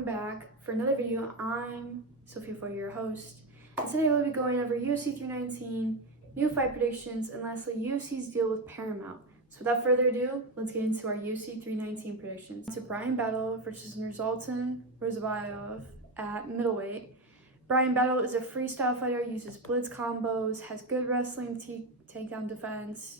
welcome back for another video. I'm Sophia Foyer, your host, and today we'll be going over UFC 319, new fight predictions, and lastly, UFC's deal with Paramount. So without further ado, let's get into our UFC 319 predictions. So Bryan Battle versus Nursultan Rozabayev at middleweight. Bryan Battle is a freestyle fighter, uses blitz combos, has good wrestling takedown defense,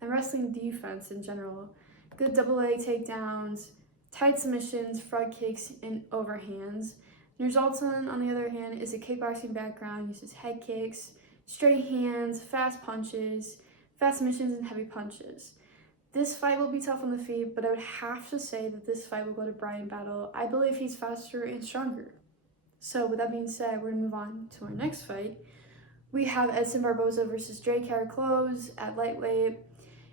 and wrestling defense in general. Good double leg takedowns, tight submissions, front kicks, and overhands. Nursultan, on the other hand, is a kickboxing background, uses head kicks, straight hands, fast punches, fast submissions, and heavy punches. This fight will be tough on the feet, but I would have to say that this fight will go to Bryan Battle. I believe he's faster and stronger. So with that being said, we're going to move on to our next fight. We have Edson Barboza versus Drake Close at lightweight.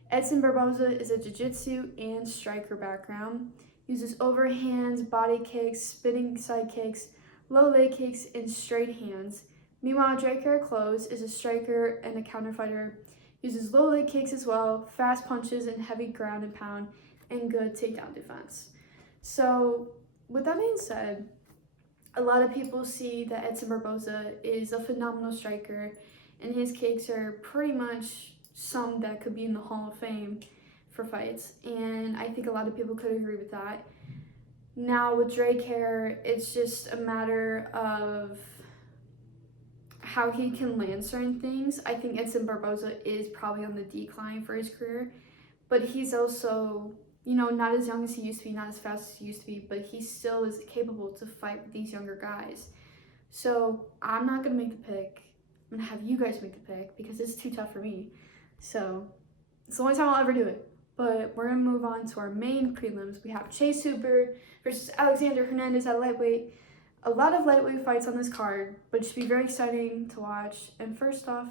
Edson Barboza is a jiu-jitsu and striker background. Uses overhands, body kicks, spinning side kicks, low leg kicks, and straight hands. Meanwhile, Drake Close is a striker and a counter fighter. Uses low leg kicks as well, fast punches, and heavy ground and pound, and good takedown defense. So, with that being said, a lot of people see that Edson Barboza is a phenomenal striker, and his kicks are pretty much some that could be in the Hall of Fame for fights, and I think a lot of people could agree with that. Now with Drake Hair, it's just a matter of how he can land certain things. I think Edson Barboza is probably on the decline for his career, but he's also, not as young as he used to be, not as fast as he used to be, but he still is capable to fight with these younger guys. So I'm not gonna make the pick. I'm gonna have you guys make the pick because it's too tough for me. So it's the only time I'll ever do it. But we're going to move on to our main prelims. We have Chase Hooper versus Alexander Hernandez at lightweight. A lot of lightweight fights on this card, but it should be very exciting to watch. And first off,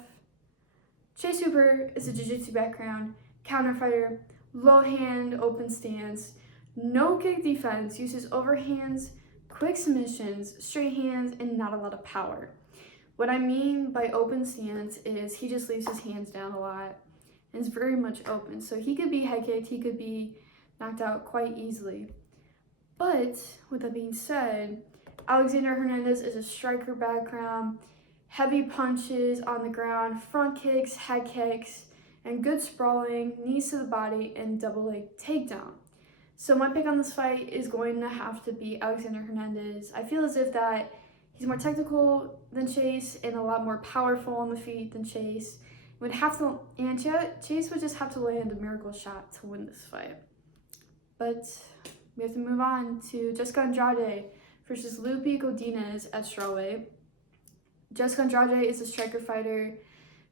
Chase Hooper is a jiu-jitsu background, counter fighter, low hand, open stance, no kick defense, uses overhands, quick submissions, straight hands, and not a lot of power. What I mean by open stance is he just leaves his hands down a lot. It's very much open, so he could be head kicked, he could be knocked out quite easily. But with that being said, Alexander Hernandez is a striker background, heavy punches on the ground, front kicks, head kicks, and good sprawling, knees to the body, and double leg takedown. So my pick on this fight is going to have to be Alexander Hernandez. I feel as if that he's more technical than Chase and a lot more powerful on the feet than Chase. Chase would just have to land a miracle shot to win this fight. But we have to move on to Jessica Andrade versus Lupi Godinez at strawweight. Jessica Andrade is a striker fighter,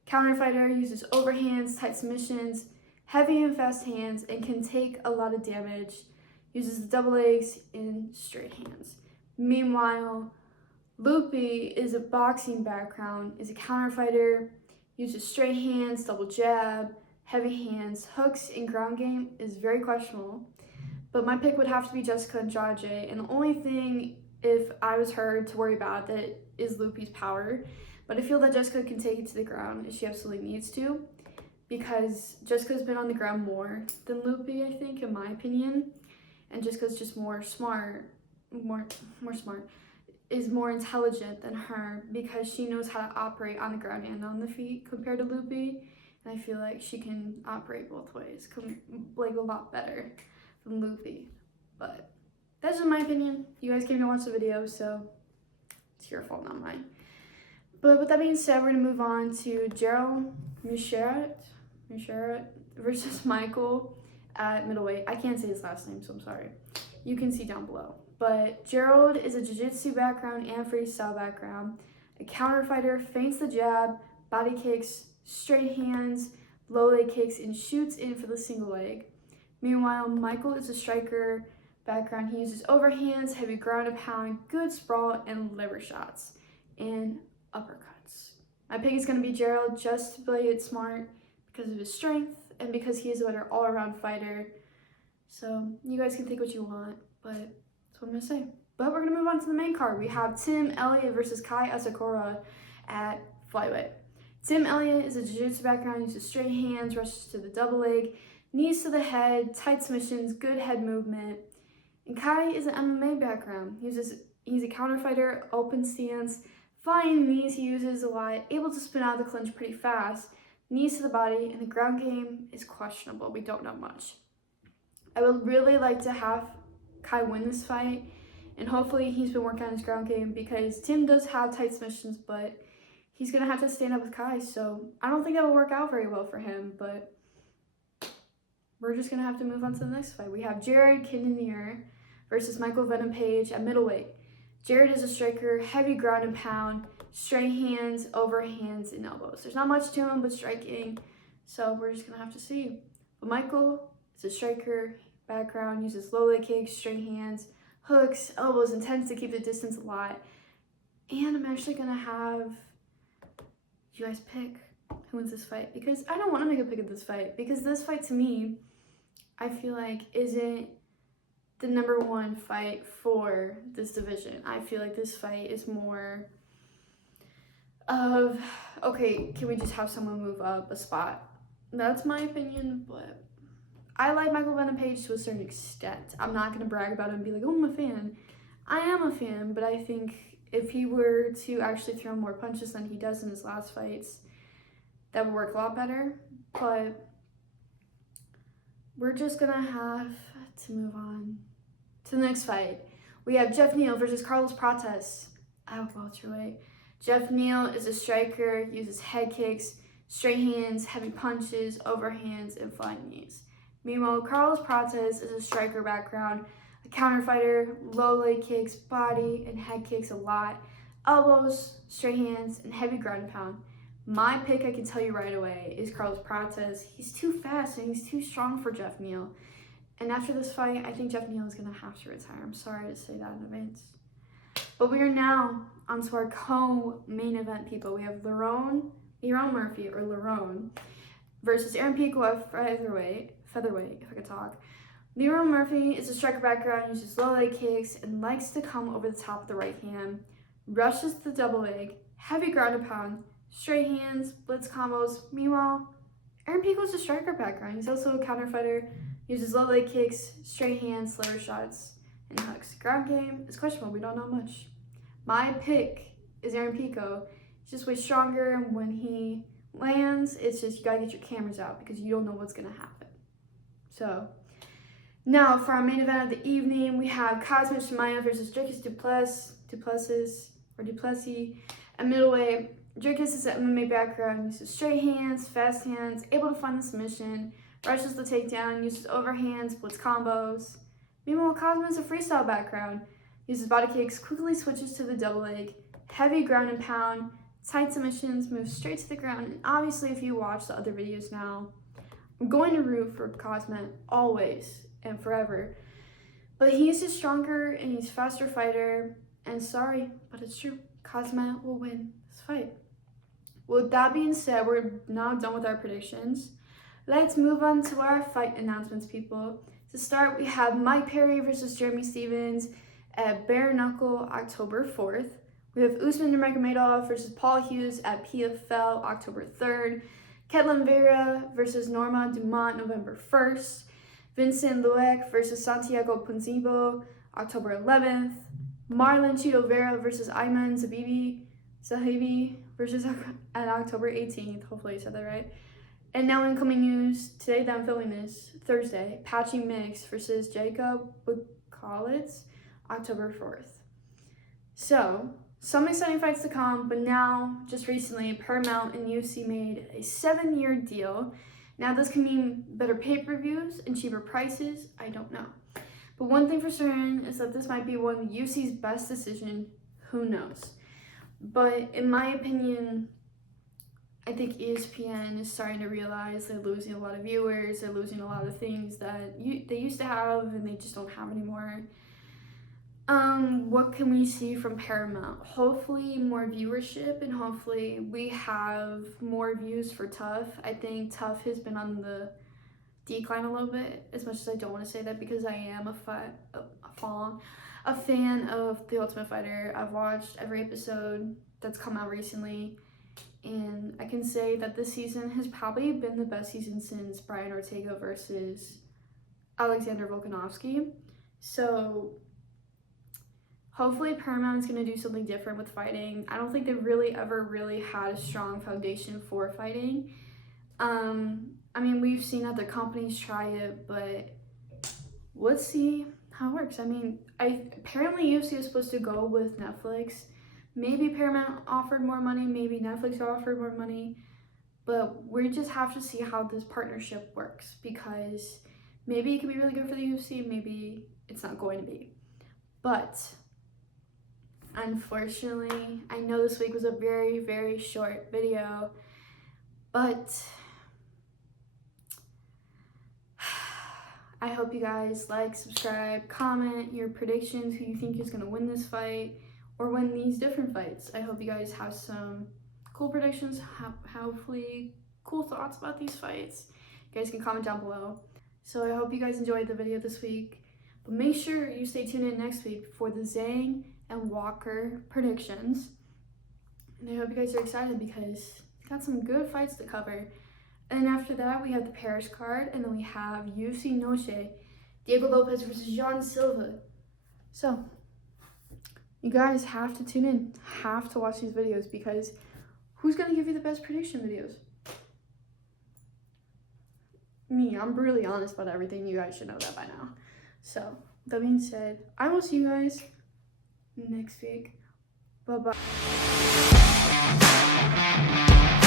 counter fighter, uses overhands, tight submissions, heavy and fast hands, and can take a lot of damage. Uses the double legs and straight hands. Meanwhile, Lupi is a boxing background, is a counter fighter, uses straight hands, double jab, heavy hands, hooks, and ground game is very questionable. But my pick would have to be Jessica Andrade, and the only thing, if I was her, to worry about that is Lupi's power. But I feel that Jessica can take it to the ground if she absolutely needs to, because Jessica's been on the ground more than Lupi, I think, in my opinion. And Jessica's just more smart, is more intelligent than her because she knows how to operate on the ground and on the feet compared to Lupi, and I feel like she can operate both ways, like a lot better than Lupi. But that's just my opinion. You guys came to watch the video, so it's your fault, not mine. But with that being said, we're gonna move on to Gerald Micharet versus Michael at middleweight. I can't say his last name, so I'm sorry. You can see down below. But Gerald is a jiu-jitsu background and freestyle background. A counter fighter, feints the jab, body kicks, straight hands, low leg kicks, and shoots in for the single leg. Meanwhile, Michael is a striker background. He uses overhands, heavy ground and pound, good sprawl, and liver shots, and uppercuts. My pick is going to be Gerald just to play it smart because of his strength and because he is a better all-around fighter. So you guys can think what you want, but that's what I'm going to say. But we're going to move on to the main card. We have Tim Elliott versus Kai Asakura at flyweight. Tim Elliott is a jiu-jitsu background, uses straight hands, rushes to the double leg, knees to the head, tight submissions, good head movement. And Kai is an MMA background. He uses He's a counter fighter, open stance, flying knees he uses a lot, able to spin out of the clinch pretty fast, knees to the body, and the ground game is questionable. We don't know much. I would really like to have Kai win this fight, and hopefully he's been working on his ground game because Tim does have tight submissions, but he's going to have to stand up with Kai, so I don't think it will work out very well for him, but we're just going to have to move on to the next fight. We have Jared Cannonier versus Michael Venom Page at middleweight. Jared is a striker, heavy ground and pound, straight hands, overhands, and elbows. There's not much to him but striking, so we're just going to have to see. But Michael is a striker, background, uses low leg kicks, straight hands, hooks, elbows, and tends to keep the distance a lot. And I'm actually going to have you guys pick who wins this fight, because I don't want to make a pick of this fight, because this fight to me, I feel like isn't the number one fight for this division. I feel like this fight is more of, okay, can we just have someone move up a spot? That's my opinion, but I like Michael Venom Page to a certain extent. I'm not going to brag about him and be like, oh, I'm a fan. I am a fan, but I think if he were to actually throw more punches than he does in his last fights, that would work a lot better. But we're just going to have to move on to the next fight. We have Jeff Neal versus Carlos Prates at welterweight. Jeff Neal is a striker, uses head kicks, straight hands, heavy punches, overhands, and flying knees. Meanwhile, Carlos Prates is a striker background, a counter fighter, low leg kicks, body and head kicks a lot, elbows, straight hands, and heavy ground and pound. My pick, I can tell you right away, is Carlos Prates. He's too fast and he's too strong for Jeff Neal. And after this fight, I think Jeff Neal is going to have to retire. I'm sorry to say that in advance. But we are now on to our co-main event, people. We have Lerone Murphy, or Lerone, versus Aaron Pico at featherweight, if I could talk. Lerone Murphy is a striker background, uses low leg kicks, and likes to come over the top of the right hand, rushes the double leg, heavy ground and pound, straight hands, blitz combos. Meanwhile, Aaron Pico is a striker background. He's also a counter fighter, uses low leg kicks, straight hands, slower shots, and hooks. Ground game is questionable. We don't know much. My pick is Aaron Pico. He's just way stronger, and when he lands, it's just you gotta get your cameras out because you don't know what's gonna happen. So now for our main event of the evening, we have Kazmich Chimaev versus Dricus Duplessis at middleweight. Dricus is an MMA background, uses straight hands, fast hands, able to find the submission, rushes the takedown, uses overhands, blitz combos. Meanwhile, Kazmich is a freestyle background, uses body kicks, quickly switches to the double leg, heavy ground and pound, tight submissions, moves straight to the ground. And obviously, if you watch the other videos now, I'm going to root for Kazmich always and forever. But he's just stronger and he's a faster fighter. And sorry, but it's true. Kazmich will win this fight. With that being said, we're now done with our predictions. Let's move on to our fight announcements, people. To start, we have Mike Perry versus Jeremy Stephens at Bare Knuckle, October 4th. We have Usman Nurmagomedov versus Paul Hughes at PFL, October 3rd. Ketlin Vera versus Norma Dumont, November 1st. Vincent Luec versus Santiago Ponzinibbio, October 11th. Marlon Chito Vera versus Ayman Zahabi versus at October 18th. Hopefully I said that right. And now incoming news, today that I'm filming this, Thursday, Patchy Mix versus Jacob Buchholz, October 4th. So, some exciting fights to come, but now, just recently, Paramount and UFC made a 7-year deal. Now, this can mean better pay-per-views and cheaper prices, I don't know. But one thing for certain is that this might be one of UFC's best decision, who knows. But in my opinion, I think ESPN is starting to realize they're losing a lot of viewers, they're losing a lot of things that they used to have and they just don't have anymore. What can we see from Paramount? Hopefully more viewership, and hopefully we have more views for Tough. I think Tough has been on the decline a little bit, as much as I don't want to say that because I am a fan of The Ultimate Fighter. I've watched every episode that's come out recently, and I can say that this season has probably been the best season since Brian Ortega versus Alexander Volkanovski. So Hopefully Paramount's going to do something different with fighting. I don't think they really ever really had a strong foundation for fighting. I mean, we've seen other companies try it, but let's see how it works. I mean, apparently UFC is supposed to go with Netflix. Maybe Paramount offered more money, maybe Netflix offered more money, but we just have to see how this partnership works, because maybe it could be really good for the UFC, maybe it's not going to be. But unfortunately, I know this week was a very, very short video, but I hope you guys like, subscribe, comment your predictions, who you think is going to win this fight or win these different fights. I hope you guys have some cool predictions, hopefully cool thoughts about these fights. You guys can comment down below. So I hope you guys enjoyed the video this week, but make sure you stay tuned in next week for the Zhang and Walker predictions. And I hope you guys are excited because we got some good fights to cover. And then after that, we have the Paris card, and then we have UFC Noche, Diego Lopez versus Jean Silva. So, you guys have to tune in, have to watch these videos, because who's going to give you the best prediction videos? Me, I'm brutally honest about everything. You guys should know that by now. So, with that being said, I will see you guys next week. Bye-bye.